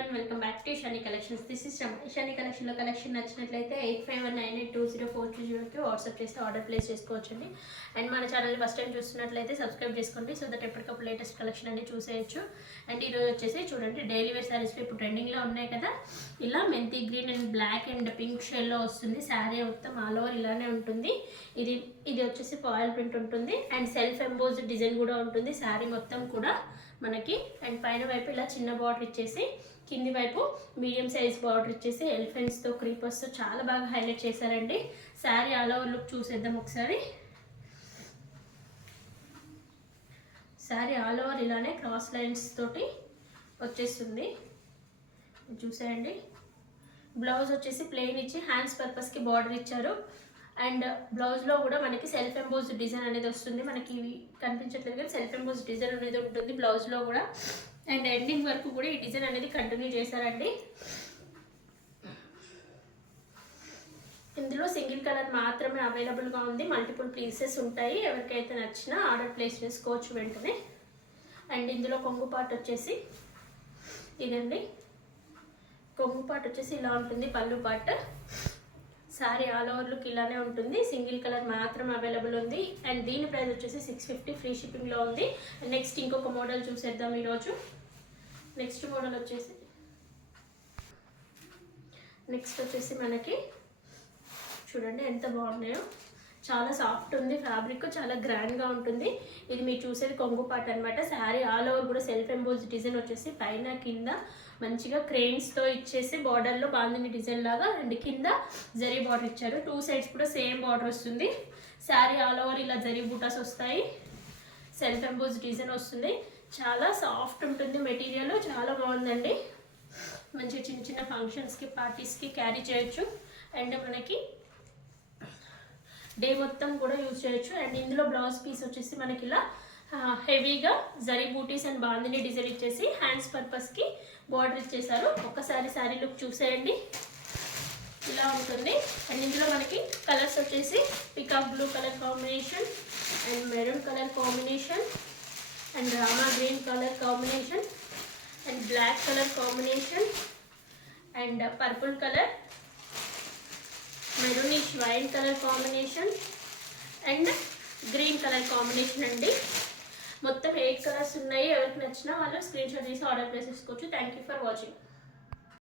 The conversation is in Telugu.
everyone, welcome back to Ishani Collections. This is Rama. Ishani Collection లో కలెక్షన్ నచ్చినట్లయితే 8519820420కి వాట్సాప్ చేస్తే ఆర్డర్ ప్లేస్ చేసుకోవచ్చండి. అండ్ మన ఛానల్ ఫస్ట్ టైం చూస్తున్నట్లయితే సబ్స్క్రైబ్ చేసుకోండి, సో దట్ ఎప్పటికప్పుడు లేటెస్ట్ కలెక్షన్ అన్ని చూసేయచ్చు. అండ్ ఈరోజు వచ్చేసి చూడండి, డైలీ వేర్ శారీస్ ఇప్పుడు ట్రెండింగ్లో ఉన్నాయి కదా, ఇలా మెంతి green and black and pink షేడ్లో వస్తుంది. శారీ మొత్తం ఆల్ ఓవర్ ఇలానే ఉంటుంది. ఇది వచ్చేసి ఫాయిల్ ప్రింట్ ఉంటుంది అండ్ సెల్ఫ్ ఎంబోజ్డ్ డిజైన్ కూడా ఉంటుంది శారీ మొత్తం కూడా మనకి. అండ్ పైన వైపు ఇలా చిన్న బార్డర్ ఇచ్చేసి, కింది వైపు మీడియం సైజ్ బార్డర్ ఇచ్చేసి ఎలిఫెంట్స్తో క్రీపర్స్తో చాలా బాగా హైలైట్ చేశారండి. శారీ ఆల్ ఓవర్ లుక్ చూసేద్దాం ఒకసారి. శారీ ఆల్ ఓవర్ ఇలానే క్రాస్ లైన్స్ తోటి వచ్చేస్తుంది, చూసేయండి. బ్లౌజ్ వచ్చేసి ప్లెయిన్ ఇచ్చి హ్యాండ్స్ పర్పస్కి బార్డర్ ఇచ్చారు. అండ్ బ్లౌజ్లో కూడా మనకి సెల్ఫ్ ఎంబోజ్డ్ డిజైన్ అనేది వస్తుంది. మనకి ఇవి కనిపించట్లేదు కానీ సెల్ఫ్ ఎంబోజ్డ్ డిజైన్ అనేది ఉంటుంది బ్లౌజ్లో కూడా. అండ్ ఎండింగ్ వరకు కూడా ఈ డిజైన్ అనేది కంటిన్యూ చేశారండి. ఇందులో సింగిల్ కలర్ మాత్రమే అవైలబుల్గా ఉంది, మల్టిపుల్ పీసెస్ ఉంటాయి. ఎవరికైతే నచ్చినా ఆర్డర్ ప్లేస్ చేసుకోవచ్చు వెంటనే. అండ్ ఇందులో కొంగు పార్ట్ వచ్చేసి ఇదండి, కొంగు పార్ట్ వచ్చేసి ఇలా ఉంటుంది, పళ్ళు part. Sari all over look ఇలానే ఉంటుంది, సింగిల్ కలర్ మాత్రం అవైలబుల్ ఉంది. అండ్ దీని ప్రైస్ వచ్చేసి 650 ఫ్రీ షిప్పింగ్లో ఉంది. నెక్స్ట్ ఇంకొక మోడల్ చూసేద్దాం ఈరోజు. నెక్స్ట్ మోడల్ వచ్చేసి మనకి చూడండి ఎంత బాగున్నాయో, చాలా సాఫ్ట్ ఉంది ఫ్యాబ్రిక్, చాలా గ్రాండ్గా ఉంటుంది. ఇది మీరు చూసేది కొంగు పార్ట్ అనమాట. శారీ ఆల్ ఓవర్ కూడా సెల్ఫ్ ఎంబోజ్ డిజైన్ వచ్చేసి పైన కింద మంచిగా క్రెయిన్స్తో ఇచ్చేసి బార్డర్లో బాందిని డిజైన్ లాగా, అండ్ కింద జరీ బార్డర్ ఇచ్చారు. టూ సైడ్స్ కూడా సేమ్ బార్డర్ వస్తుంది. శారీ ఆల్ ఓవర్ ఇలా జరీ బూటాస్ వస్తాయి, సెల్ఫ్ ఎంబోజ్ డిజైన్ వస్తుంది. చాలా సాఫ్ట్ ఉంటుంది మెటీరియల్, చాలా బాగుందండి. మంచిగా చిన్న చిన్న ఫంక్షన్స్కి పార్టీస్కి క్యారీ చేయొచ్చు. అండ్ మనకి డే మొత్తం కూడా యూజ్ చేయొచ్చు. అండ్ ఇందులో బ్లౌజ్ పీస్ వచ్చేసి మనకి ఇలా హెవీగా జరీ బూటీస్ అండ్ బాందిని డిజైన్ ఇచ్చేసి హ్యాండ్స్ పర్పస్కి బార్డర్ ఇచ్చేసారు. ఒక్కసారి శారీ లుక్ చూసేయండి, ఇలా ఉంటుంది. అండ్ ఇందులో మనకి కలర్స్ వచ్చేసి peacock blue colour combination and maroon colour combination and Rama green colour combination and black colour combination and purple colour, maroonish wine colour combination and green colour combination అండి. మొత్తం 8 కలర్స్ ఉన్నాయి. ఎవరికి నచ్చినా వాళ్ళు స్క్రీన్ షాట్ చేసి ఆర్డర్ ప్లేస్ చేసుకోవచ్చు. Thank you for watching.